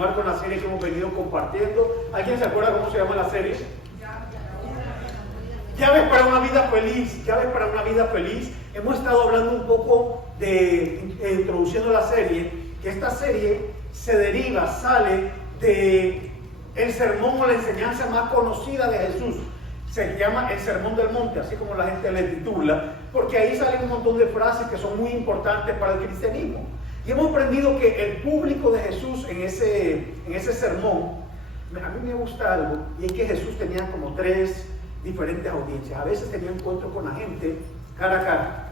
continuar con la serie que hemos venido compartiendo. ¿Alguien se acuerda cómo se llama la serie? Llaves para una vida feliz. Llaves para una vida feliz. Hemos estado hablando un poco introduciendo la serie, que esta serie sale de el sermón o la enseñanza más conocida de Jesús. Se llama el Sermón del Monte, así como la gente le titula, porque ahí salen un montón de frases que son muy importantes para el cristianismo. Y hemos aprendido que el público de Jesús en ese sermón, a mí me gusta algo, y es que Jesús tenía como 3 diferentes audiencias. A veces tenía encuentros con la gente cara a cara,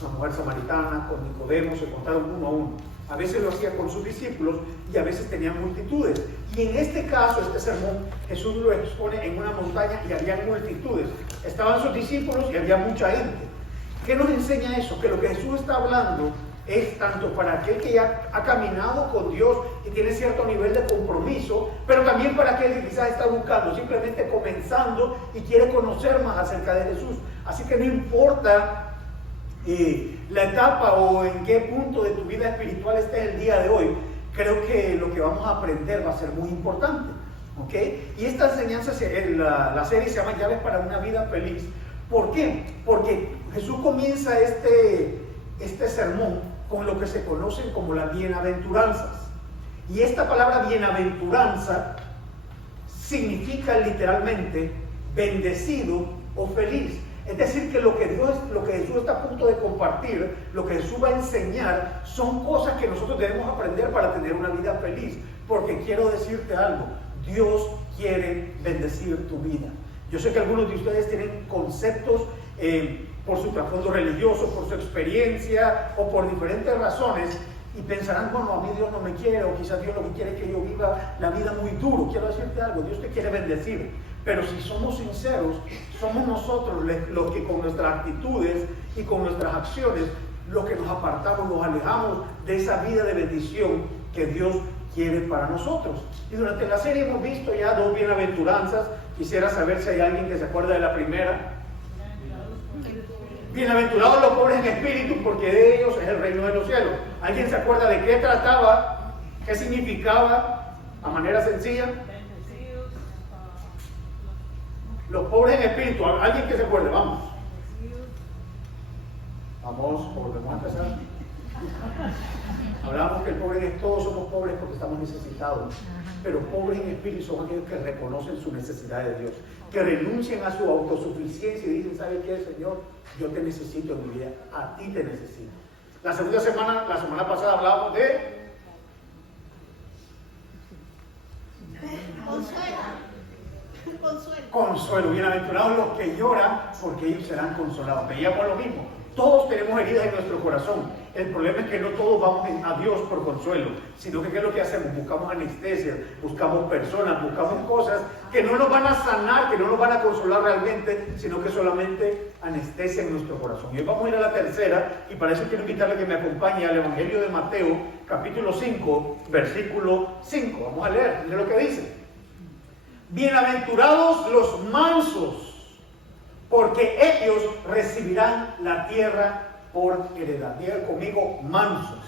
con la mujer samaritana, con Nicodemo, se encontraron uno a uno. A veces lo hacía con sus discípulos y a veces tenía multitudes. Y en este caso, este sermón, Jesús lo expone en una montaña y había multitudes. Estaban sus discípulos y había mucha gente. ¿Qué nos enseña eso? Que lo que Jesús está hablando es tanto para aquel que ya ha caminado con Dios y tiene cierto nivel de compromiso, pero también para aquel que quizás está buscando, simplemente comenzando y quiere conocer más acerca de Jesús. Así que no importa la etapa o en qué punto de tu vida espiritual estés el día de hoy, creo que lo que vamos a aprender va a ser muy importante, ¿ok? Y esta enseñanza, la serie se llama Llaves para una vida feliz. ¿Por qué? Porque Jesús comienza este sermón con lo que se conocen como las bienaventuranzas. Y esta palabra bienaventuranza significa literalmente bendecido o feliz. Es decir, que lo que Jesús está a punto de compartir, lo que Jesús va a enseñar, son cosas que nosotros debemos aprender para tener una vida feliz. Porque quiero decirte algo, Dios quiere bendecir tu vida. Yo sé que algunos de ustedes tienen conceptos por su trasfondo religioso, por su experiencia o por diferentes razones, y pensarán, bueno, a mí Dios no me quiere, o quizás Dios lo que quiere es que yo viva la vida muy duro. Quiero decirte algo, Dios te quiere bendecir, pero si somos sinceros, somos nosotros los que con nuestras actitudes y con nuestras acciones, los que nos apartamos, nos alejamos de esa vida de bendición que Dios quiere para nosotros. Y durante la serie hemos visto ya 2 bienaventuranzas. Quisiera saber si hay alguien que se acuerda de la primera. Bienaventurados los pobres en espíritu, porque de ellos es el reino de los cielos. ¿Alguien se acuerda de qué trataba? ¿Qué significaba? A manera sencilla. Los pobres en espíritu. ¿Alguien que se acuerde? Vamos. Volvemos a empezar. Hablamos que el pobre es, todos somos pobres porque estamos necesitados, pero pobres en espíritu son aquellos que reconocen su necesidad de Dios, que renuncian a su autosuficiencia y dicen, ¿sabe qué, Señor? Yo te necesito en mi vida, a ti te necesito. La semana pasada hablábamos de consuelo. Bienaventurados los que lloran, porque ellos serán consolados. Veíamos lo mismo. Todos tenemos heridas en nuestro corazón. El problema es que no todos vamos a Dios por consuelo, sino que ¿qué es lo que hacemos? Buscamos anestesia, buscamos personas, buscamos cosas que no nos van a sanar, que no nos van a consolar realmente, sino que solamente anestesian nuestro corazón. Y hoy vamos a ir a la tercera, y para eso quiero invitarle a que me acompañe al Evangelio de Mateo, capítulo 5, versículo 5. Vamos a leer lo que dice. Bienaventurados los mansos, porque ellos recibirán la tierra por heredad. Digan conmigo, mansos.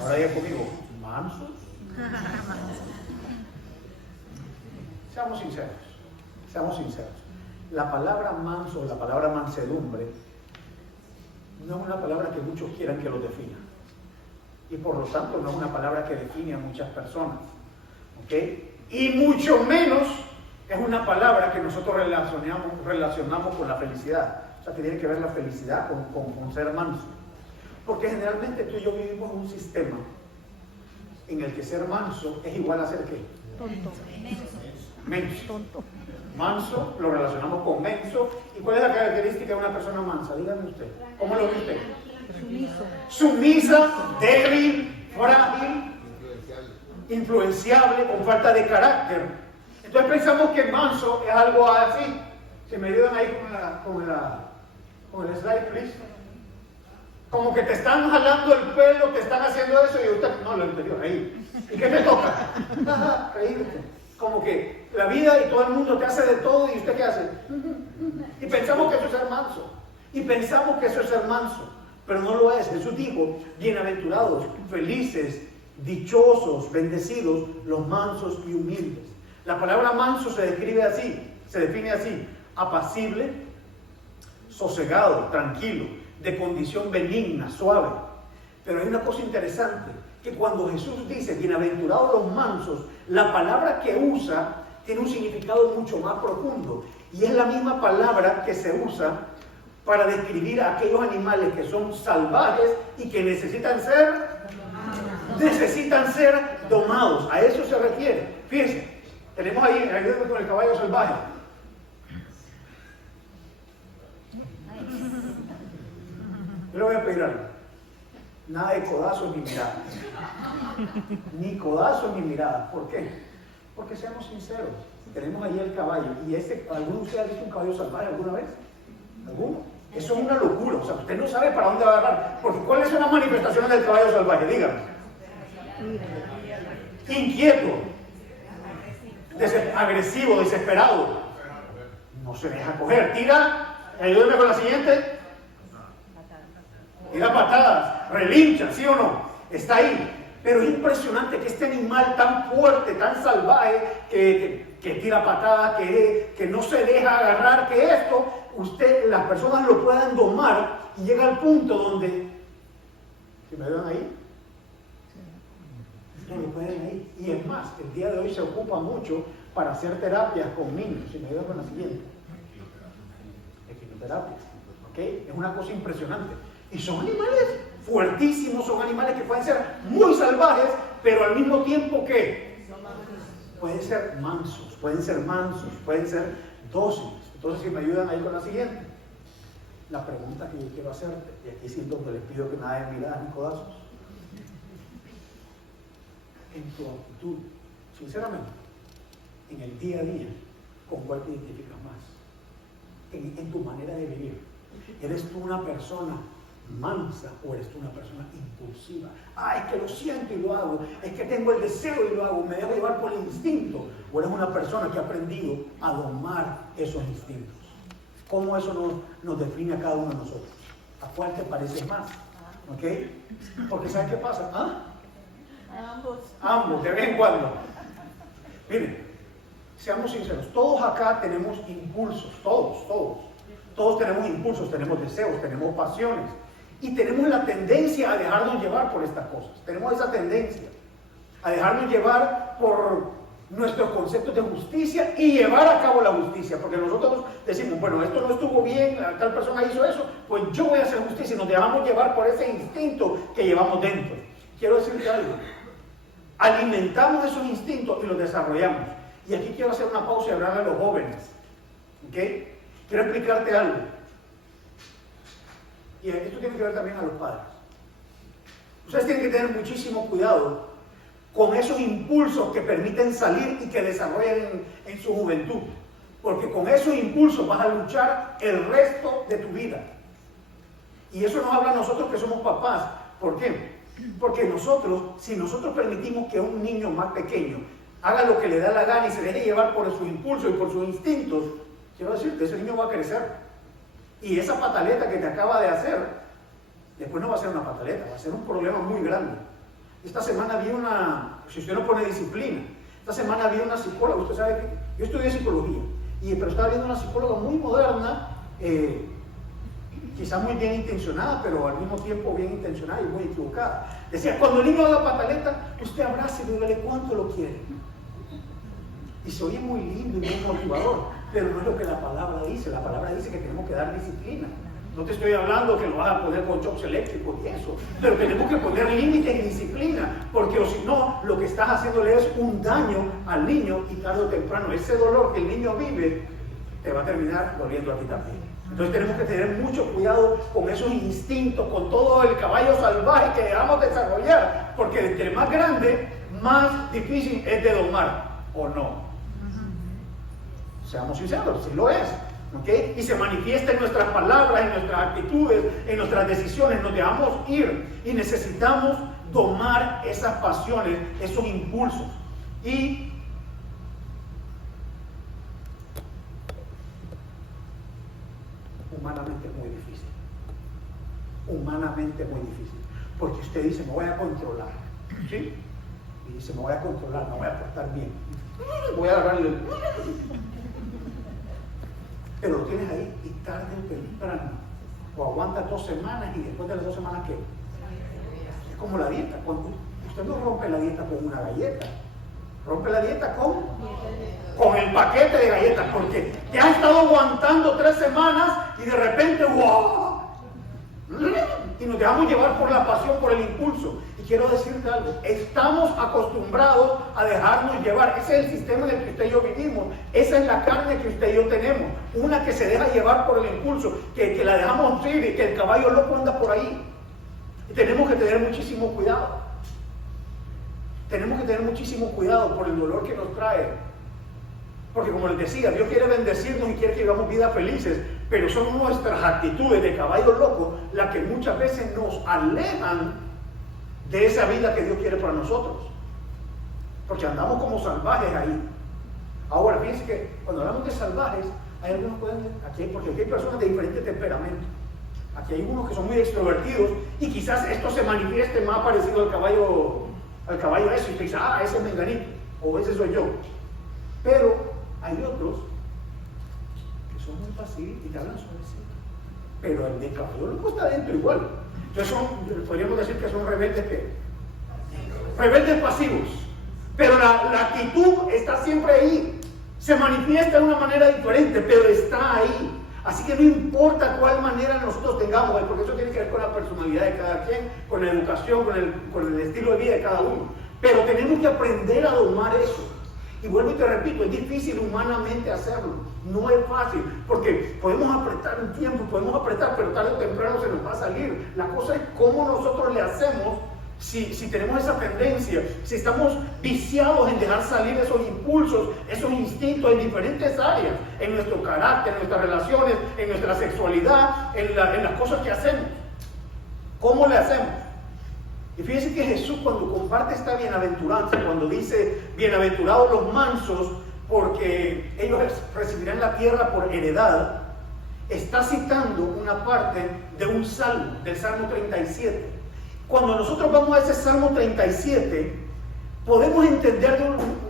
Ahora digan conmigo, mansos. Seamos sinceros. La palabra manso, la palabra mansedumbre, no es una palabra que muchos quieran que lo defina. Y por lo tanto no es una palabra que define a muchas personas. ¿Ok? Y mucho menos es una palabra que nosotros relacionamos con la felicidad. O sea, que tiene que ver la felicidad con ser manso. Porque generalmente tú y yo vivimos en un sistema en el que ser manso es igual a ser ¿qué? Tonto. Menso. Tonto. Manso lo relacionamos con menso. ¿Y cuál es la característica de una persona mansa? Dígame usted. ¿Cómo lo ve usted? Sumiso. Sumisa, débil, frágil, influenciable, con falta de carácter. Entonces pensamos que manso es algo así. Si me ayudan ahí con el slide, please. Como que te están jalando el pelo, te están haciendo eso y usted, no, lo anterior, ahí. ¿Y qué te toca? Reírte. Como que la vida y todo el mundo te hace de todo y usted ¿qué hace? Y pensamos que eso es ser manso. Pero no lo es. Jesús dijo, bienaventurados, felices, Dichosos, bendecidos, los mansos y humildes. La palabra manso se define así: apacible, sosegado, tranquilo, de condición benigna, suave. Pero hay una cosa interesante, que cuando Jesús dice bienaventurados los mansos, la palabra que usa tiene un significado mucho más profundo, y es la misma palabra que se usa para describir a aquellos animales que son salvajes y que necesitan ser domados. A eso se refiere. Fíjense, tenemos ahí con el caballo salvaje. Yo le voy a pedir algo: nada de codazos ni miradas. Ni codazos ni miradas. ¿Por qué? Porque seamos sinceros. Tenemos ahí el caballo. ¿Y alguno de ustedes ha visto un caballo salvaje alguna vez? ¿Alguno? Eso es una locura. O sea, usted no sabe para dónde va a agarrar. Porque ¿cuáles son las manifestaciones del caballo salvaje? Dígame. Inquieto, agresivo, desesperado. No se deja coger. Tira, ayúdeme con la siguiente. Tira patadas, relincha, ¿sí o no? Está ahí. Pero es impresionante que este animal tan fuerte, tan salvaje, que tira patadas, que no se deja agarrar, que las personas lo puedan domar, y llega al punto donde, ¿si me ven ahí? No lo pueden ahí. Y es más, el día de hoy se ocupa mucho para hacer terapias con niños. Si me ven con la siguiente. Equinoterapias. ¿Ok? Es una cosa impresionante. Y son animales fuertísimos, son animales que pueden ser muy salvajes, pero al mismo tiempo que pueden ser mansos, pueden ser dóciles. Entonces, si me ayudan ahí con la siguiente. La pregunta que yo quiero hacerte, y aquí sí donde les pido que nada de miradas ni codazos. En tu actitud, sinceramente, en el día a día, ¿con cuál te identificas más? En tu manera de vivir. ¿Eres tú una persona mansa o eres tú una persona impulsiva? Es que lo siento y lo hago, es que tengo el deseo y lo hago, me dejo llevar por el instinto. ¿O eres una persona que ha aprendido a domar esos instintos? ¿Cómo eso nos define a cada uno de nosotros? ¿A cuál te parece más? ¿Ok? Porque ¿sabes qué pasa? Ambos, de vez en cuando. Miren, seamos sinceros, todos acá tenemos impulsos, todos tenemos impulsos, tenemos deseos, tenemos pasiones, y tenemos la tendencia a dejarnos llevar por estas cosas. Tenemos esa tendencia a dejarnos llevar por nuestros conceptos de justicia y llevar a cabo la justicia, porque nosotros decimos, bueno, esto no estuvo bien, tal persona hizo eso, pues yo voy a hacer justicia, y nos dejamos llevar por ese instinto que llevamos dentro. Quiero decirte algo: alimentamos esos instintos y los desarrollamos. Y aquí quiero hacer una pausa y hablar a los jóvenes. ¿Ok? Quiero explicarte algo. Y esto tiene que ver también a los padres. Ustedes tienen que tener muchísimo cuidado con esos impulsos que permiten salir y que desarrollen en su juventud. Porque con esos impulsos vas a luchar el resto de tu vida. Y eso nos habla a nosotros que somos papás. ¿Por qué? Porque si nosotros permitimos que un niño más pequeño haga lo que le da la gana y se deje llevar por sus impulsos y por sus instintos, quiero decirte, ese niño va a crecer. Y esa pataleta que te acaba de hacer, después no va a ser una pataleta, va a ser un problema muy grande. Esta semana vi si usted no pone disciplina, esta semana vi una psicóloga, usted sabe que yo estudié psicología, pero estaba viendo una psicóloga muy moderna, quizás muy bien intencionada, pero al mismo tiempo bien intencionada y muy equivocada. Decía, cuando el niño haga pataleta, usted abrace y dígale cuánto lo quiere. Y se oye muy lindo y muy motivador, pero no es lo que la palabra dice. La palabra dice que tenemos que dar disciplina. No te estoy hablando que lo vas a poner con choques eléctricos y eso, pero tenemos que poner límites y disciplina, porque o si no, lo que estás haciéndole es un daño al niño, y tarde o temprano ese dolor que el niño vive te va a terminar doliendo a ti también. Entonces tenemos que tener mucho cuidado con esos instintos, con todo el caballo salvaje que dejamos desarrollar, porque entre más grande, más difícil es de domar, ¿o no? Seamos sinceros, sí lo es. ¿Okay? Y se manifiesta en nuestras palabras, en nuestras actitudes, en nuestras decisiones. Nos dejamos ir y necesitamos domar esas pasiones, esos impulsos. Y humanamente es muy difícil. Humanamente es muy difícil. Porque usted dice, me voy a controlar. ¿sí? Y dice, me voy a controlar, me voy a portar bien. Voy a agarrarle el... Pero lo tienes ahí y tarde o temprano. O aguanta 2 semanas y después de las 2 semanas, ¿qué? Es como la dieta. Cuando usted no rompe la dieta con una galleta. Rompe la dieta con el paquete de galletas, porque te has estado aguantando 3 semanas y de repente, ¡wow! Y nos dejamos llevar por la pasión, por el impulso. Y quiero decirte algo, estamos acostumbrados a dejarnos llevar. Ese es el sistema en el que usted y yo vivimos. Esa es la carne que usted y yo tenemos. Una que se deja llevar por el impulso, que la dejamos ir y que el caballo loco anda por ahí. Y tenemos que tener muchísimo cuidado. Tenemos que tener muchísimo cuidado por el dolor que nos trae. Porque como les decía, Dios quiere bendecirnos y quiere que vivamos vidas felices, pero son nuestras actitudes de caballo loco las que muchas veces nos alejan de esa vida que Dios quiere para nosotros. Porque andamos como salvajes ahí. Ahora, fíjense que cuando hablamos de salvajes, hay algunos porque aquí hay personas de diferentes temperamentos. Aquí hay unos que son muy extrovertidos y quizás esto se manifieste más parecido al caballo ese, y usted dice, ese es menganito, o ese soy yo. Pero hay otros que son muy pasivos y te hablan suavecito. Pero el de caballo loco está dentro igual. Entonces podríamos decir que son rebeldes pasivos. Pero la actitud está siempre ahí. Se manifiesta de una manera diferente, pero está ahí. Así que no importa cuál manera nosotros tengamos, porque eso tiene que ver con la personalidad de cada quien, con la educación, con el estilo de vida de cada uno. Pero tenemos que aprender a domar eso. Y vuelvo y te repito, es difícil humanamente hacerlo. No es fácil, porque podemos apretar un tiempo, pero tarde o temprano se nos va a salir. La cosa es cómo nosotros le hacemos si tenemos esa tendencia, si estamos viciados en dejar salir esos impulsos, esos instintos en diferentes áreas, en nuestro carácter, en nuestras relaciones, en nuestra sexualidad, en las cosas que hacemos. ¿Cómo le hacemos? Y fíjense que Jesús, cuando comparte esta bienaventuranza, cuando dice, bienaventurados los mansos, porque ellos recibirán la tierra por heredad, está citando una parte de un salmo, del Salmo 37. Cuando nosotros vamos a ese Salmo 37, podemos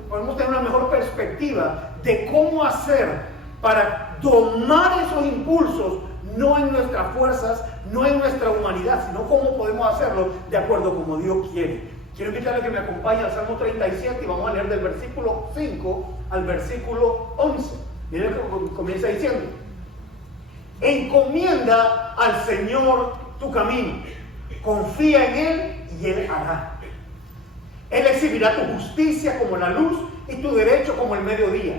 podemos tener una mejor perspectiva de cómo hacer para domar esos impulsos, no en nuestras fuerzas, no en nuestra humanidad, sino cómo podemos hacerlo de acuerdo como Dios quiere. Quiero invitarle a que me acompañe al Salmo 37 y vamos a leer del versículo 5 al versículo 11. Miren cómo comienza diciendo: encomienda al Señor tu camino, confía en Él y Él hará. Él exhibirá tu justicia como la luz y tu derecho como el mediodía.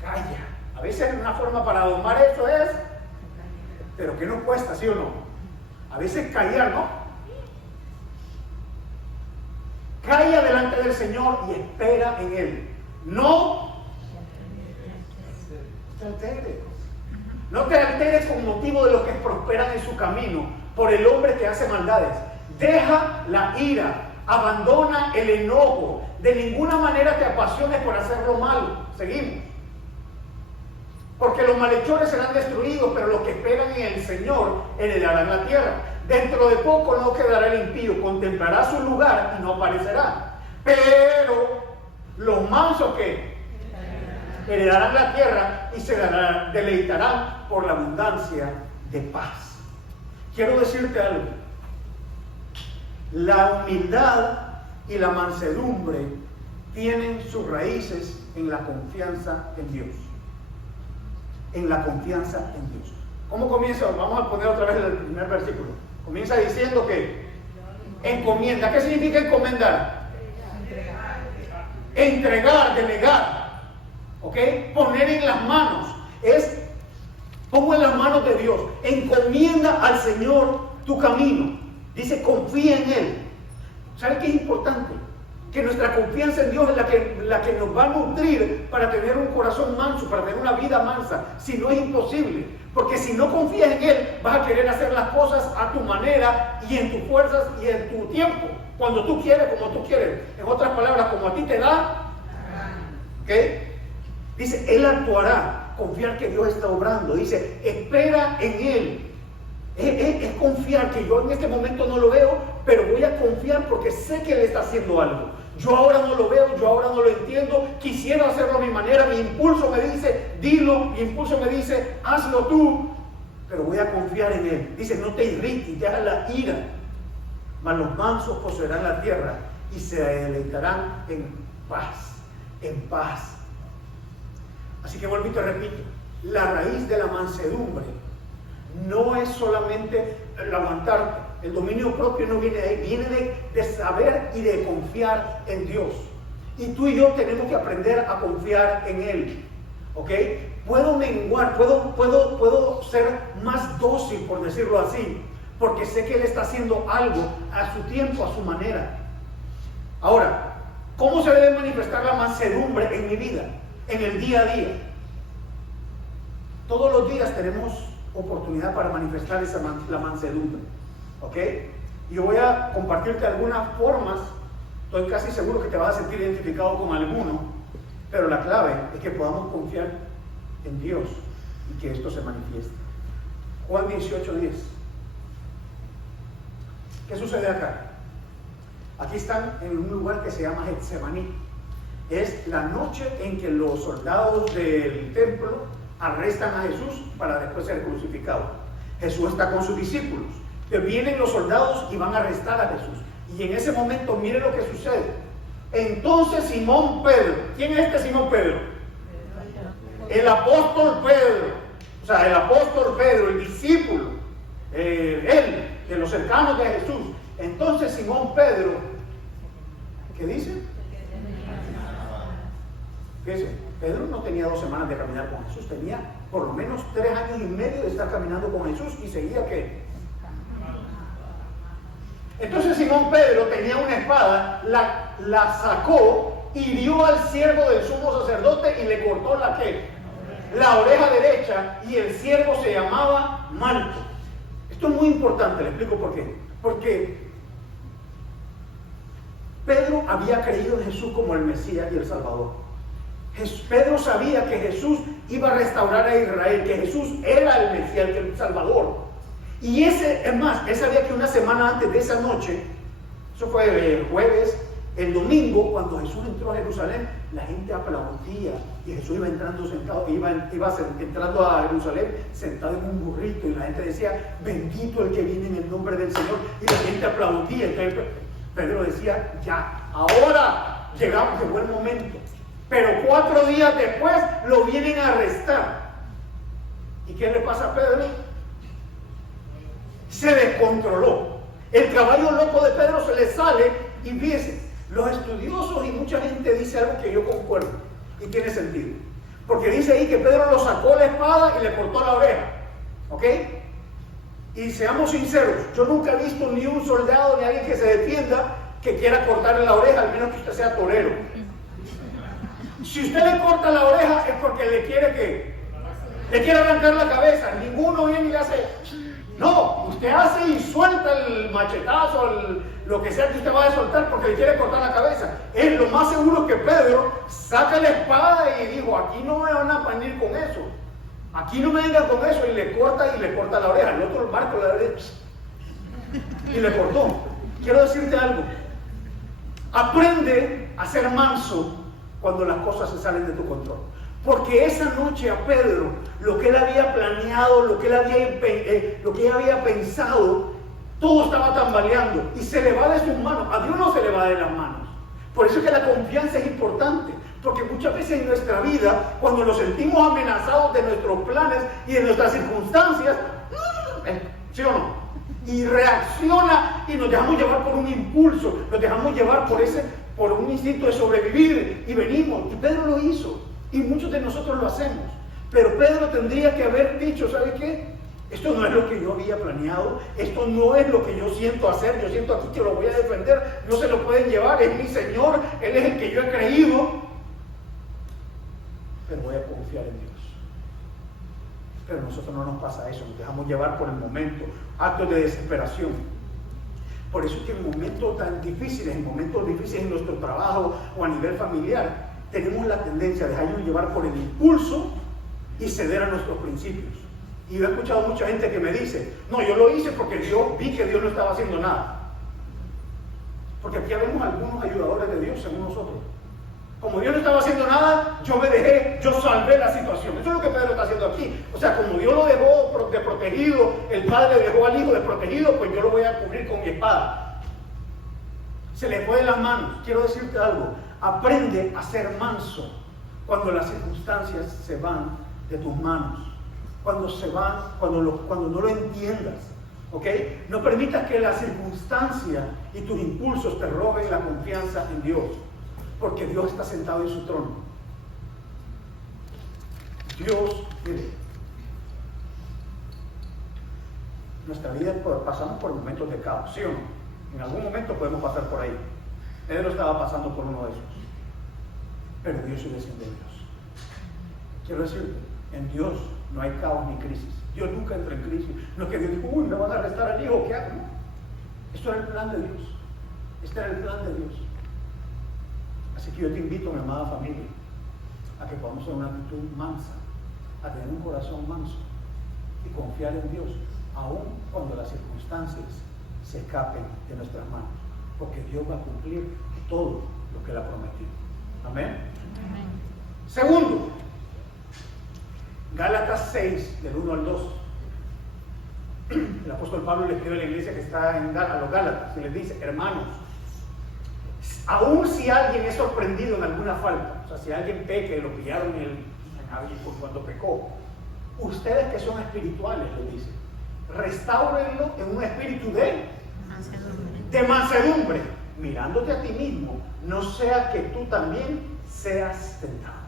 Calla. A veces una forma para domar eso es, pero ¿qué nos cuesta, sí o no? A veces callar, ¿no? Calla delante del Señor y espera en Él. No te alteres. No te alteres con motivo de los que prosperan en su camino, por el hombre que hace maldades. Deja la ira, abandona el enojo. De ninguna manera te apasiones por hacer lo malo. Seguimos. Porque los malhechores serán destruidos, pero los que esperan en el Señor heredarán la tierra. Dentro de poco no quedará el impío, contemplará su lugar y no aparecerá. Pero los mansos que heredarán la tierra y se deleitarán por la abundancia de paz. Quiero decirte algo. La humildad y la mansedumbre tienen sus raíces en la confianza en Dios. En la confianza en Dios. ¿Cómo comienza? Vamos a poner otra vez el primer versículo. Comienza diciendo que encomienda. ¿Qué significa encomendar? Entregar, delegar. ¿Ok? Poner en las manos. Pongo en las manos de Dios. Encomienda al Señor tu camino. Dice, confía en Él. ¿Sabe qué es importante? Que nuestra confianza en Dios es la que nos va a nutrir para tener un corazón manso, para tener una vida mansa. Si no, es imposible. Porque si no confías en Él, vas a querer hacer las cosas a tu manera y en tus fuerzas y en tu tiempo. Cuando tú quieres, como tú quieres. En otras palabras, como a ti te da. ¿Ok? Dice, Él actuará. Confiar que Dios está obrando. Dice, espera en Él. Es confiar que yo en este momento no lo veo, pero voy a confiar porque sé que Él está haciendo algo. Yo ahora no lo veo, yo ahora no lo entiendo, quisiera hacerlo a mi manera, mi impulso me dice, dilo, mi impulso me dice, hazlo tú, pero voy a confiar en Él. Dice, no te irrites, deja la ira, mas los mansos poseerán la tierra y se deleitarán en paz, en paz. Así que vuelvo y te repito, la raíz de la mansedumbre no es solamente el aguantarte. El dominio propio no viene de ahí, viene de saber y de confiar en Dios. Y tú y yo tenemos que aprender a confiar en Él. ¿Ok? Puedo menguar, puedo ser más dócil, por decirlo así, porque sé que Él está haciendo algo a su tiempo, a su manera. Ahora, ¿cómo se debe manifestar la mansedumbre en mi vida? En el día a día. Todos los días tenemos oportunidad para manifestar la mansedumbre. ¿Ok? Yo voy a compartirte algunas formas. Estoy casi seguro que te vas a sentir identificado con alguno, pero la clave es que podamos confiar en Dios y que esto se manifieste. Juan 18:10. ¿Qué sucede acá? Aquí están en un lugar que se llama Getsemaní. Es la noche en que los soldados del templo arrestan a Jesús para después ser crucificado. Jesús está con sus discípulos. Vienen los soldados y van a arrestar a Jesús. Y en ese momento, mire lo que sucede. Entonces Simón Pedro, ¿quién es este Simón Pedro? El apóstol Pedro. O sea, el apóstol Pedro, el discípulo, él, de los cercanos de Jesús. Entonces Simón Pedro, ¿qué dice? Fíjense, Pedro no tenía 2 semanas de caminar con Jesús, tenía por lo menos 3 años y medio de estar caminando con Jesús y seguía ¿qué? Entonces Simón Pedro tenía una espada, la sacó y dio al siervo del sumo sacerdote y le cortó la ¿qué? La oreja derecha, y el siervo se llamaba Malco. Esto es muy importante, le explico por qué. Porque Pedro había creído en Jesús como el Mesías y el Salvador. Pedro sabía que Jesús iba a restaurar a Israel, que Jesús era el Mesías, el Salvador. Y es más, él sabía que una semana antes de esa noche, eso fue el jueves, el domingo, cuando Jesús entró a Jerusalén, la gente aplaudía y Jesús iba entrando sentado, iba entrando a Jerusalén sentado en un burrito, y la gente decía, bendito el que viene en el nombre del Señor, y la gente aplaudía. Entonces Pedro decía, ya, ahora llegó el momento. Pero 4 días después lo vienen a arrestar. ¿Y qué le pasa a Pedro? Se descontroló. El caballo loco de Pedro se le sale, y fíjense, los estudiosos y mucha gente dice algo que yo concuerdo y tiene sentido. Porque dice ahí que Pedro lo sacó la espada y le cortó la oreja. ¿Ok? Y seamos sinceros, yo nunca he visto ni un soldado ni alguien que se defienda que quiera cortarle la oreja, al menos que usted sea torero. Si usted le corta la oreja es porque le quiere arrancar la cabeza. Ninguno viene y le hace. No, usted hace y suelta el machetazo, lo que sea que usted vaya a soltar, porque le quiere cortar la cabeza. Es lo más seguro que Pedro saca la espada y dijo, aquí no me van a venir con eso. Aquí no me vengan con eso, y le corta la oreja. El otro marco la derecha y le cortó. Quiero decirte algo. Aprende a ser manso cuando las cosas se salen de tu control. Porque esa noche a Pedro, lo que él había planeado, lo que él había pensado, todo estaba tambaleando y se le va de sus manos. A Dios no se le va de las manos. Por eso es que la confianza es importante. Porque muchas veces en nuestra vida, cuando nos sentimos amenazados de nuestros planes y de nuestras circunstancias, ¿sí o no? Y reacciona y nos dejamos llevar por un impulso, nos dejamos llevar por un instinto de sobrevivir, y venimos. Y Pedro lo hizo, y muchos de nosotros lo hacemos. Pero Pedro tendría que haber dicho, ¿sabe qué? Esto no es lo que yo había planeado, esto no es lo que yo siento hacer, yo siento aquí que lo voy a defender, no se lo pueden llevar, es mi Señor, Él es el que yo he creído, pero voy a confiar en Dios. Pero a nosotros no nos pasa eso, nos dejamos llevar por el momento, actos de desesperación. Por eso es que en momentos tan difíciles, en nuestro trabajo o a nivel familiar, tenemos la tendencia a dejarnos llevar por el impulso y ceder a nuestros principios. Y yo he escuchado mucha gente que me dice, no, yo lo hice porque vi que Dios no estaba haciendo nada. Porque aquí vemos algunos ayudadores de Dios según nosotros. Como Dios no estaba haciendo nada, yo me dejé, yo salvé la situación. Eso es lo que Pedro está haciendo aquí. O sea, como Dios lo dejó de protegido, el Padre dejó al Hijo de protegido, pues yo lo voy a cubrir con mi espada. Se le fue de las manos. Quiero decirte algo, aprende a ser manso cuando las circunstancias se van de tus manos. Cuando se van, cuando no lo entiendas. ¿Ok? No permitas que las circunstancias y tus impulsos te roben la confianza en Dios. Porque Dios está sentado en su trono. Dios, mire, nuestra vida pasamos por momentos de caos, ¿sí o no? En algún momento podemos pasar por ahí. Pedro estaba pasando por uno de esos. Pero Dios sigue siendo Dios. Quiero decirte, en Dios no hay caos ni crisis. Dios nunca entra en crisis. No es que Dios diga, uy, me van a arrestar al hijo, ¿qué hago? No. Esto era el plan de Dios. Este era el plan de Dios. Así que yo te invito, mi amada familia, a que podamos tener una actitud mansa, a tener un corazón manso y confiar en Dios, aun cuando las circunstancias se escapen de nuestras manos, porque Dios va a cumplir todo lo que Él ha prometido. Amén. Amén. Segundo, Gálatas 6, del 1 al 2. El apóstol Pablo le escribe a la iglesia que está a los Gálatas y les dice, hermanos, aun si alguien es sorprendido en alguna falta, o sea, si alguien peca y lo pillaron cuando pecó, ustedes que son espirituales, le dice, restáurenlo en un espíritu de mansedumbre, mirándote a ti mismo, no sea que tú también seas tentado.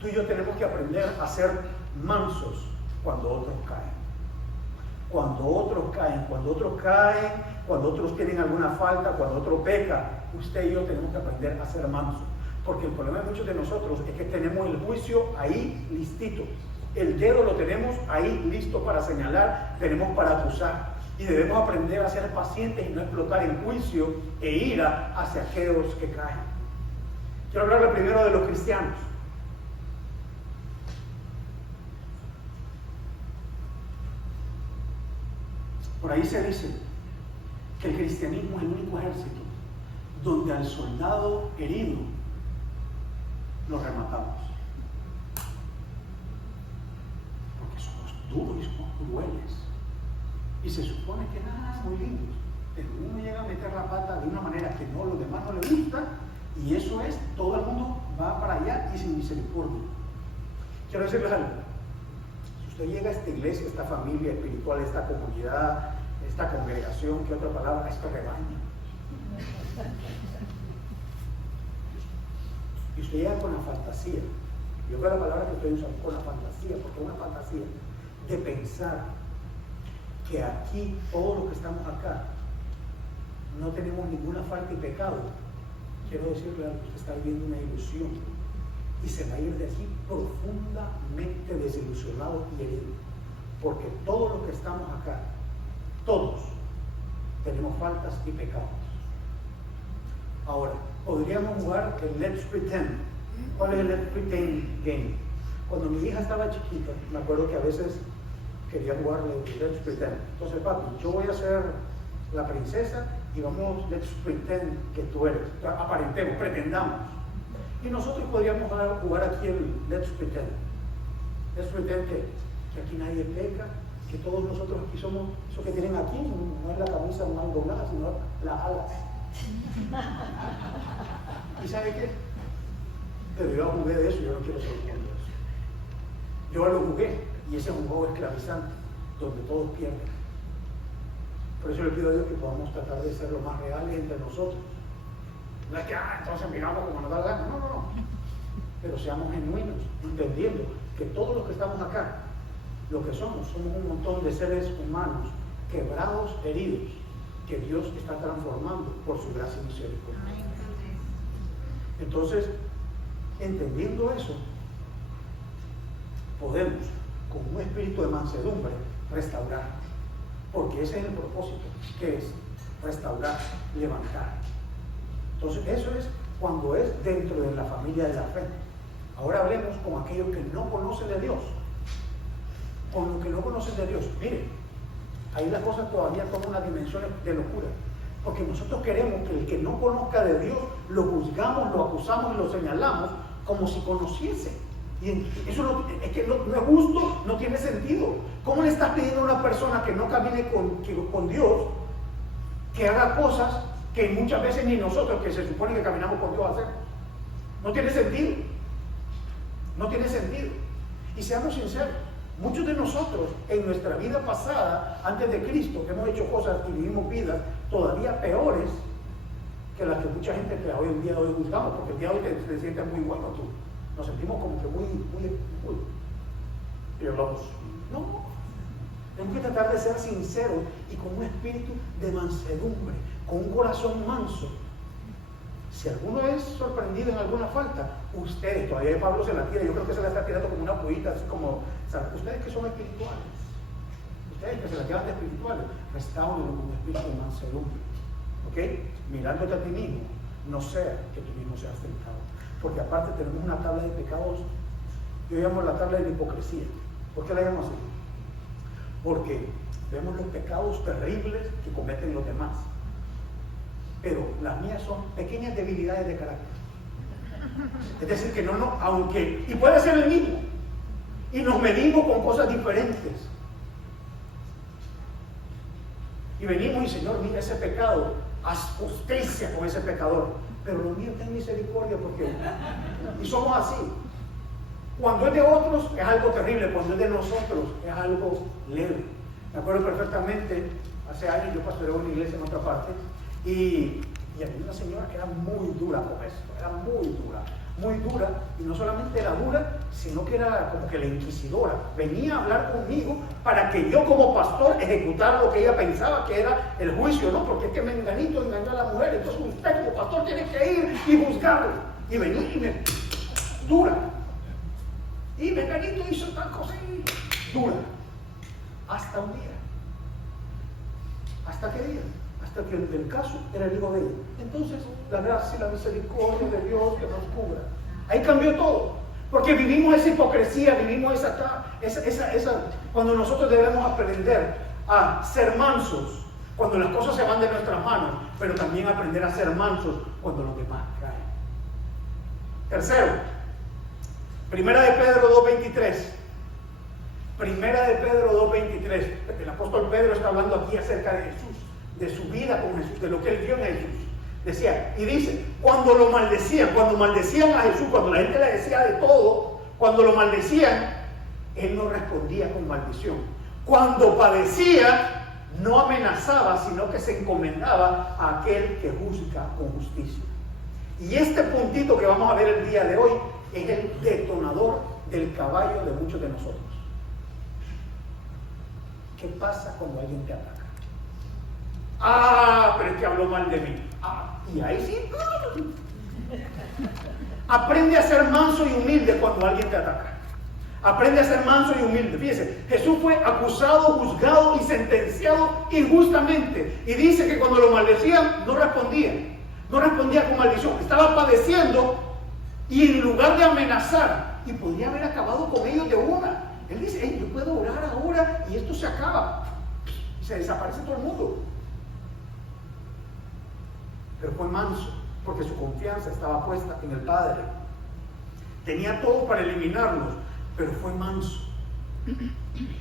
Tú y yo tenemos que aprender a ser mansos cuando otros caen. Cuando otros caen, cuando otros tienen alguna falta, cuando otro peca, usted y yo tenemos que aprender a ser mansos. Porque el problema de muchos de nosotros es que tenemos el juicio ahí listito. El dedo lo tenemos ahí listo para señalar, tenemos para acusar. Y debemos aprender a ser pacientes y no explotar en juicio e ira hacia aquellos que caen. Quiero hablarle primero de los cristianos. Por ahí se dice que el cristianismo es el único ejército donde al soldado herido lo rematamos. Porque somos duros y somos crueles. Y se supone que nada, muy lindos. Pero uno llega a meter la pata de una manera que no, los demás no les gusta, y eso es, todo el mundo va para allá y sin misericordia. Quiero decirles algo. Usted llega a esta iglesia, esta familia espiritual, esta comunidad, esta congregación, ¿qué otra palabra? Este rebaño. Y usted llega con la fantasía. Yo creo la palabra que estoy usando, con la fantasía, porque es una fantasía de pensar que aquí, todos los que estamos acá, no tenemos ninguna falta y pecado. Quiero decirle algo, usted está viviendo una ilusión. Y se va a ir de aquí profundamente desilusionado y herido. Porque todos los que estamos acá, todos, tenemos faltas y pecados. Ahora, podríamos jugar el Let's Pretend. ¿Cuál es el Let's Pretend game? Cuando mi hija estaba chiquita, me acuerdo que a veces quería jugarle Let's Pretend. Entonces, papi, yo voy a ser la princesa y vamos Let's Pretend que tú eres. Aparentemos, pretendamos. Y nosotros podríamos jugar aquí el Let's Pretend. Let's Pretend que aquí nadie peca, que todos nosotros aquí somos, eso que tienen aquí, no es la camisa mal doblada, sino las alas. ¿Y sabe qué? Pero yo jugué de eso, yo no quiero ser un de eso. Yo lo jugué, y ese es un juego esclavizante, donde todos pierden. Por eso le pido a Dios que podamos tratar de ser lo más reales entre nosotros. No es que, entonces miramos como nos da la gana. No, no, no. Pero seamos genuinos, entendiendo que todos los que estamos acá, lo que somos un montón de seres humanos, quebrados, heridos, que Dios está transformando por su gracia y misericordia. Entonces, entendiendo eso, podemos, con un espíritu de mansedumbre, restaurar. Porque ese es el propósito, que es restaurar, levantar. Entonces, eso es cuando es dentro de la familia de la fe. Ahora hablemos con aquellos que no conocen de Dios. Con los que no conocen de Dios. Miren, ahí las cosas todavía toman unas dimensiones de locura. Porque nosotros queremos que el que no conozca de Dios lo juzgamos, lo acusamos y lo señalamos como si conociese. Y eso no es justo, no tiene sentido. ¿Cómo le estás pidiendo a una persona que no camine con Dios que haga cosas que muchas veces ni nosotros, que se supone que caminamos con Dios, hacemos? No tiene sentido. No tiene sentido. Y seamos sinceros, muchos de nosotros en nuestra vida pasada, antes de Cristo, hemos hecho cosas y vivimos vidas todavía peores que las que mucha gente que hoy en día hoy juzgamos, porque el día de hoy te sientes muy bueno tú. Nos sentimos como que muy y hablamos. No, tenemos que tratar de ser sinceros y con un espíritu de mansedumbre, con un corazón manso. Si alguno es sorprendido en alguna falta, ustedes, todavía Pablo se la tira, yo creo que se la está tirando como una pollita, así como, ¿saben? Ustedes que son espirituales, ustedes que se la tiran de espirituales, restauren con un espíritu de mansedumbre, ¿ok? Mirándote a ti mismo, no sea que tú mismo seas tentado. Porque aparte tenemos una tabla de pecados, yo llamo la tabla de la hipocresía. ¿Por qué la llamo así? Porque vemos los pecados terribles que cometen los demás, pero las mías son pequeñas debilidades de carácter. Es decir, que aunque, y puede ser el mismo, y nos medimos con cosas diferentes. Y venimos y Señor, mira ese pecado, haz justicia con ese pecador. Pero lo mío ten misericordia porque... Y somos así. Cuando es de otros es algo terrible, cuando es de nosotros es algo leve. Me acuerdo perfectamente, hace años yo pastoreé una iglesia en otra parte y había una señora que era muy dura con esto, era muy dura, y no solamente era dura, sino que era como que la inquisidora. Venía a hablar conmigo para que yo como pastor ejecutara lo que ella pensaba que era el juicio, ¿no? Porque es que Menganito engañó a la mujer, entonces usted como pastor tiene que ir y juzgarlo. Y venía y dura. Y Menganito hizo tal cosa y dura. Hasta un día. ¿Hasta qué día? Hasta que el caso era el hijo de ella. Entonces, la gracia y la misericordia de Dios que nos cubra. Ahí cambió todo. Porque vivimos esa hipocresía, vivimos esa cuando nosotros debemos aprender a ser mansos cuando las cosas se van de nuestras manos, pero también aprender a ser mansos cuando los demás caen. Tercero, Primera de Pedro 2:23. Primera de Pedro 2:23. El apóstol Pedro está hablando aquí acerca de Jesús, de su vida con Jesús, de lo que él vio en Jesús. Decía, y dice, cuando maldecían a Jesús, cuando la gente le decía de todo, cuando lo maldecían, él no respondía con maldición. Cuando padecía, no amenazaba, sino que se encomendaba a aquel que juzga con justicia. Y este puntito que vamos a ver el día de hoy es el detonador del caballo de muchos de nosotros. ¿Qué pasa cuando alguien te ataca? Ah, pero es que habló mal de mí. Ah, y ahí sí. Aprende a ser manso y humilde cuando alguien te ataca. Aprende a ser manso y humilde. Fíjese, Jesús fue acusado, juzgado y sentenciado injustamente. Y dice que cuando lo maldecían, no respondía. No respondía con maldición. Estaba padeciendo y en lugar de amenazar, y podría haber acabado con ellos de una. Él dice, hey, yo puedo orar ahora y esto se acaba. Y se desaparece todo el mundo. Pero fue manso, porque su confianza estaba puesta en el Padre. Tenía todo para eliminarlos, pero fue manso.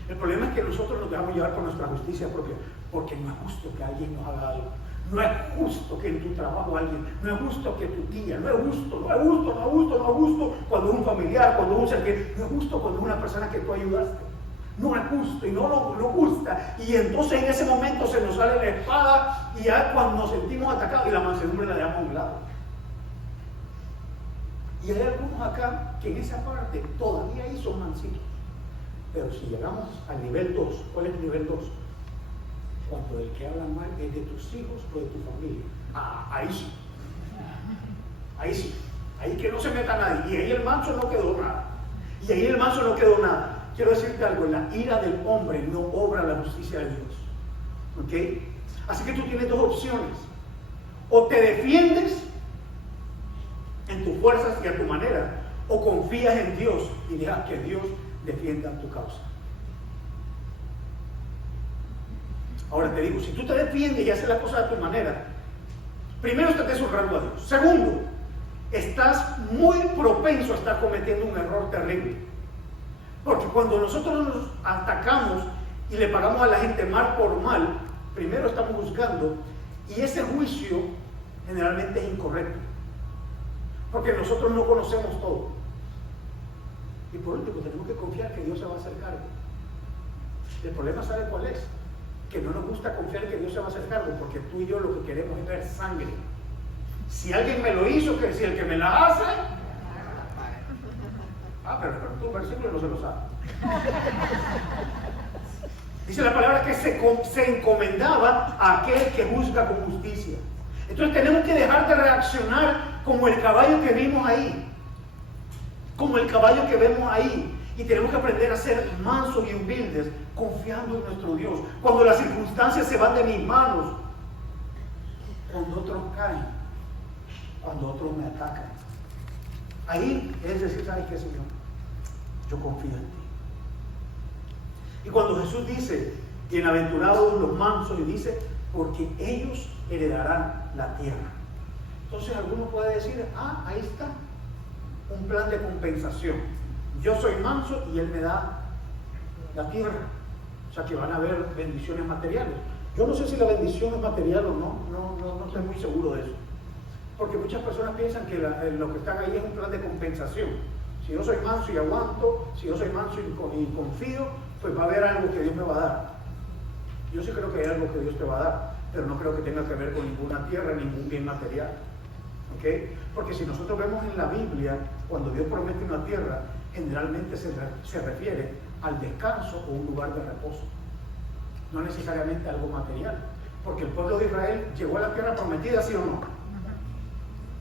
El problema es que nosotros nos dejamos llevar por nuestra justicia propia, porque no es justo que alguien nos haga algo. No es justo que en tu trabajo alguien, no es justo que tu tía, no es justo cuando un familiar, cuando un ser querido, no es justo cuando una persona que tú ayudaste. No es justo y no gusta. Y entonces en ese momento se nos sale la espada y ya cuando nos sentimos atacados y la mansedumbre la dejamos a un lado. Y hay algunos acá que en esa parte todavía ahí son mansitos. Pero si llegamos al nivel 2, ¿cuál es el nivel 2? Cuando el que habla mal es de tus hijos o de tu familia. Ah, ahí sí. Ahí sí. Ahí que no se meta nadie. Y ahí el manso no quedó nada. Quiero decirte algo, en la ira del hombre no obra la justicia de Dios. ¿Ok? Así que tú tienes dos opciones. O te defiendes en tus fuerzas y a tu manera, o confías en Dios y dejas que Dios defienda tu causa. Ahora te digo, si tú te defiendes y haces las cosas de tu manera, Primero, estás deshonrando a Dios. Segundo, estás muy propenso a estar cometiendo un error terrible. Porque cuando nosotros nos atacamos y le pagamos a la gente mal por mal, primero estamos juzgando, y ese juicio generalmente es incorrecto. Porque nosotros no conocemos todo. Y por último, tenemos que confiar que Dios se va a hacer cargo. El problema, ¿sabe cuál es? Que no nos gusta confiar que Dios se va a hacer cargo, porque tú y yo lo que queremos es ver sangre. Si alguien me lo hizo, que si el que me la hace... pero tú un versículo no se lo sabe. Dice la palabra que se encomendaba a aquel que juzga con justicia. Entonces tenemos que dejar de reaccionar como el caballo que vimos ahí. Como el caballo que vemos ahí. Y tenemos que aprender a ser mansos y humildes, confiando en nuestro Dios. Cuando las circunstancias se van de mis manos, cuando otros caen, cuando otros me atacan, ahí es decir, ¿sabes qué, Señor? Yo confío en ti. Y cuando Jesús dice, bienaventurados los mansos, y dice, porque ellos heredarán la tierra. Entonces alguno puede decir, ahí está, un plan de compensación. Yo soy manso y Él me da la tierra. O sea que van a haber bendiciones materiales. Yo no sé si la bendición es material o no estoy muy seguro de eso. Porque muchas personas piensan que lo que están ahí es un plan de compensación. Si yo soy manso y aguanto, si yo soy manso y confío, pues va a haber algo que Dios me va a dar. Yo sí creo que hay algo que Dios te va a dar, pero no creo que tenga que ver con ninguna tierra, ningún bien material. ¿Okay? Porque si nosotros vemos en la Biblia, cuando Dios promete una tierra, generalmente se refiere al descanso o un lugar de reposo. No necesariamente algo material. Porque el pueblo de Israel llegó a la tierra prometida, ¿sí o no?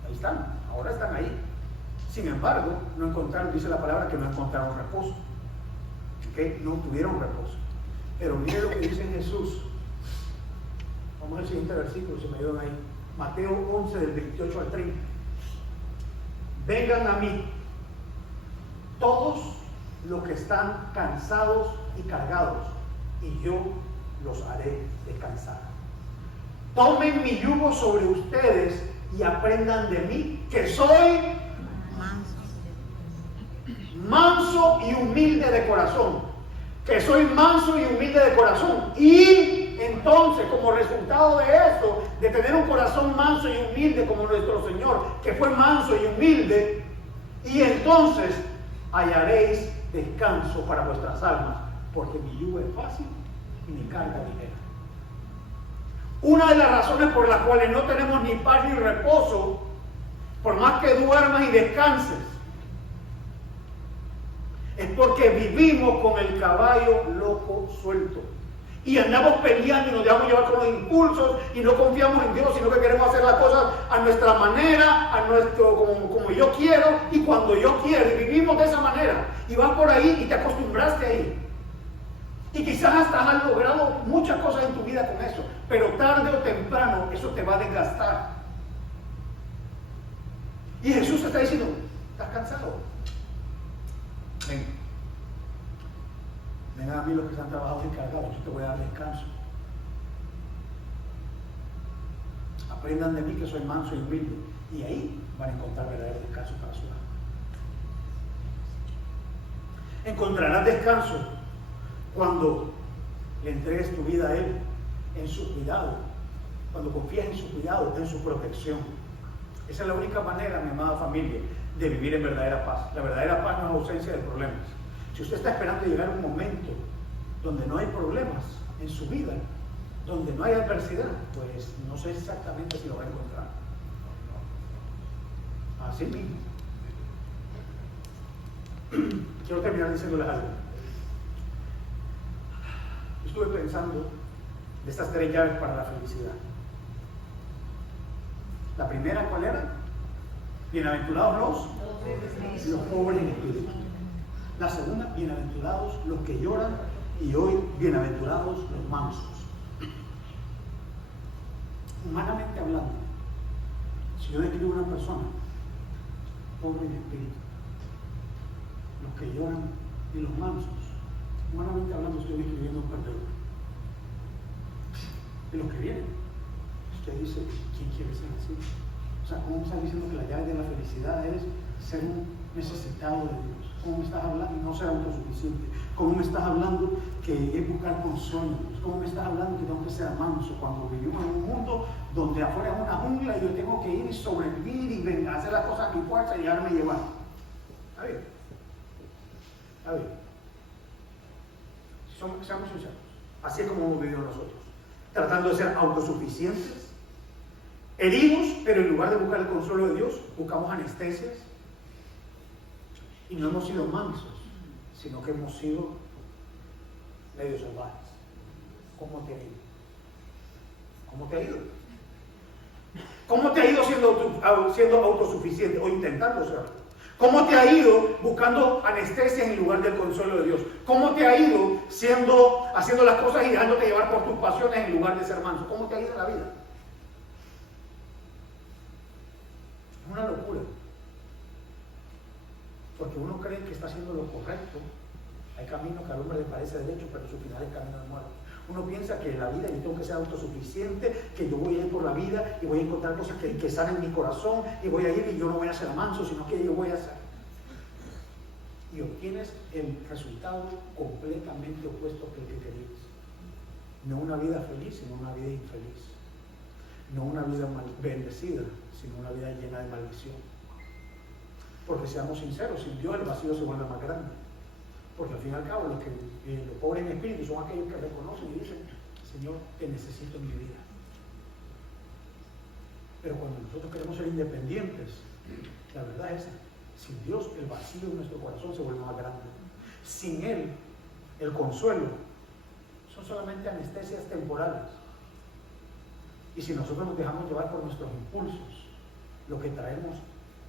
Ahí están, ahora están ahí. Sin embargo, no encontraron, dice la palabra, que no encontraron reposo. ¿Okay? No tuvieron reposo. Pero mire lo que dice Jesús. Vamos al siguiente versículo, si me ayudan ahí. Mateo 11, del 28 al 30. Vengan a mí todos los que están cansados y cargados, y yo los haré descansar. Tomen mi yugo sobre ustedes y aprendan de mí, que soy manso y humilde de corazón. Que soy manso y humilde de corazón. Y entonces, como resultado de eso, de tener un corazón manso y humilde como nuestro Señor, que fue manso y humilde, y entonces hallaréis descanso para vuestras almas, porque mi yugo es fácil y mi carga ligera. Una de las razones por las cuales no tenemos ni paz ni reposo, por más que duermas y descanses, es porque vivimos con el caballo loco suelto. Y andamos peleando y nos dejamos llevar con los impulsos y no confiamos en Dios, sino que queremos hacer las cosas a nuestra manera, como yo quiero y cuando yo quiero. Y vivimos de esa manera. Y vas por ahí y te acostumbraste ahí. Y quizás hasta has logrado muchas cosas en tu vida con eso. Pero tarde o temprano eso te va a desgastar. Y Jesús te está diciendo, ¿estás cansado? Vengan a mí los que están trabajados y cargados, yo te voy a dar descanso. Aprendan de mí que soy manso y humilde, y ahí van a encontrar verdadero descanso para su alma. Encontrarás descanso cuando le entregues tu vida a Él, en su cuidado, cuando confías en su cuidado, en su protección. Esa es la única manera, mi amada familia, de vivir en verdadera paz. La verdadera paz no es ausencia de problemas. Si usted está esperando llegar a un momento donde no hay problemas en su vida, donde no hay adversidad, pues no sé exactamente si lo va a encontrar. Así mismo. Quiero terminar diciéndoles algo. Estuve pensando de estas 3 llaves para la felicidad. La primera, ¿cuál era? Bienaventurados los pobres en espíritu. La segunda, bienaventurados los que lloran, y hoy, bienaventurados los mansos. Humanamente hablando, si yo describo a una persona pobre en espíritu, los que lloran y los mansos, humanamente hablando estoy describiendo un perdedor. Y los que vienen Usted dice, ¿quién quiere ser así? O sea, ¿cómo me estás diciendo que la llave de la felicidad es ser un necesitado de Dios? ¿Cómo me estás hablando? No ser autosuficiente. ¿Cómo me estás hablando que es buscar consuelo? ¿Cómo me estás hablando que tengo que ser manso cuando vivimos en un mundo donde afuera es una jungla y yo tengo que ir y sobrevivir y venga, hacer las cosas a mi fuerza y dejarme llevar? Está bien. Está bien. Seamos sinceros. Así es como hemos vivido nosotros. Tratando de ser autosuficientes, heridos, pero en lugar de buscar el consuelo de Dios, buscamos anestesias. Y no hemos sido mansos, sino que hemos sido medio salvajes. ¿Cómo te ha ido? ¿Cómo te ha ido? ¿Cómo te ha ido siendo autosuficiente o intentando serlo? ¿Cómo te ha ido buscando anestesias en lugar del consuelo de Dios? ¿Cómo te ha ido haciendo las cosas y dejándote llevar por tus pasiones en lugar de ser manso? ¿Cómo te ha ido en la vida? Es una locura. Porque uno cree que está haciendo lo correcto. Hay caminos que al hombre le parece derecho, pero su final es camino de muerte. Uno piensa que en la vida yo tengo que ser autosuficiente, que yo voy a ir por la vida y voy a encontrar cosas que salen en mi corazón y voy a ir y yo no voy a ser manso, sino que yo voy a ser. Y obtienes el resultado completamente opuesto que el que querías. No una vida feliz, sino una vida infeliz. No una vida bendecida, sino una vida llena de maldición. Porque seamos sinceros, sin Dios el vacío se vuelve más grande. Porque al fin y al cabo los pobres en espíritu son aquellos que reconocen y dicen, Señor, te necesito en mi vida. Pero cuando nosotros queremos ser independientes, la verdad es, sin Dios el vacío de nuestro corazón se vuelve más grande. Sin Él, el consuelo son solamente anestesias temporales. Y si nosotros nos dejamos llevar por nuestros impulsos, lo que traemos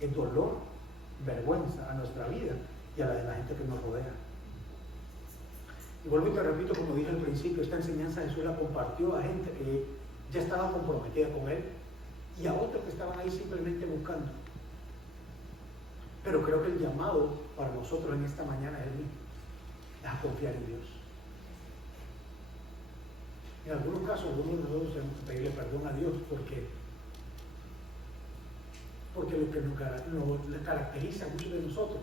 es dolor, vergüenza a nuestra vida y a la de la gente que nos rodea. Y vuelvo y te repito, como dije al principio, esta enseñanza Jesús la compartió a gente que ya estaba comprometida con Él y a otros que estaban ahí simplemente buscando. Pero creo que el llamado para nosotros en esta mañana es el mismo, es a confiar en Dios. En algunos casos, algunos de nosotros tenemos que pedirle perdón a Dios porque lo que nos caracteriza a muchos de nosotros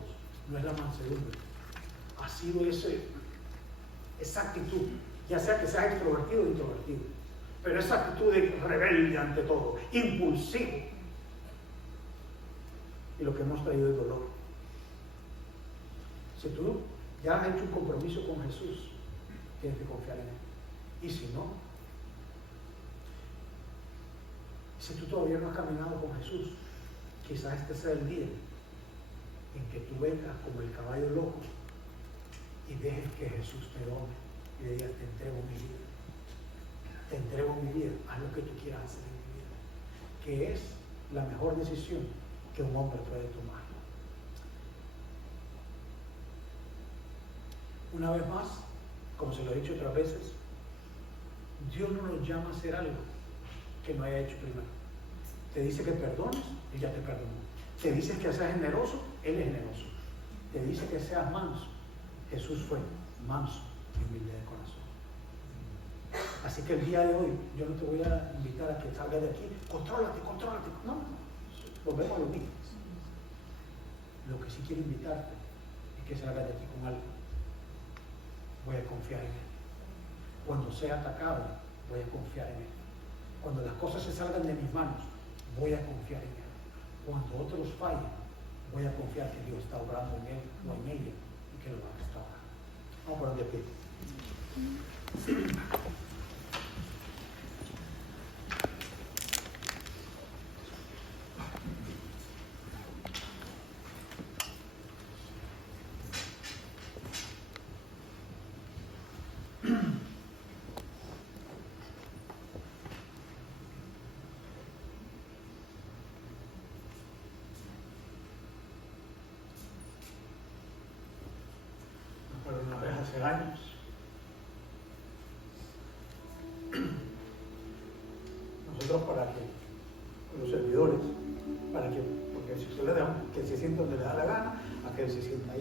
no es la mansedumbre, ha sido esa actitud, ya sea que seas extrovertido o introvertido, pero esa actitud de rebelde ante todo, impulsivo, y lo que hemos traído es dolor. Si tú ya has hecho un compromiso con Jesús, tienes que confiar en Él. Y si no, si tú todavía no has caminado con Jesús, quizás este sea el día en que tú vengas como el caballo loco y dejes que Jesús te done y le digas, te entrego mi vida. Te entrego mi vida, haz lo que tú quieras hacer en mi vida. Que es la mejor decisión que un hombre puede tomar. Una vez más, como se lo he dicho otras veces, Dios no nos llama a hacer algo que no haya hecho primero. Te dice que perdones, Él ya te perdonó. Te dice que seas generoso, Él es generoso. Te dice que seas manso, Jesús fue manso y humilde de corazón. Así que el día de hoy yo no te voy a invitar a que salgas de aquí, contrólate. No, volvemos a lo mismo. Lo que sí quiero invitarte es que salgas de aquí con algo. Voy a confiar en Él. Cuando sea atacado, voy a confiar en Él. Cuando las cosas se salgan de mis manos, voy a confiar en Él. Cuando otros fallen, voy a confiar que Dios está obrando en Él o en ella y que lo va a restaurar. Vamos a poner de pie. Una vez hace años, nosotros los servidores, porque si usted le da, que se sienta donde le da la gana, a que se sienta allá.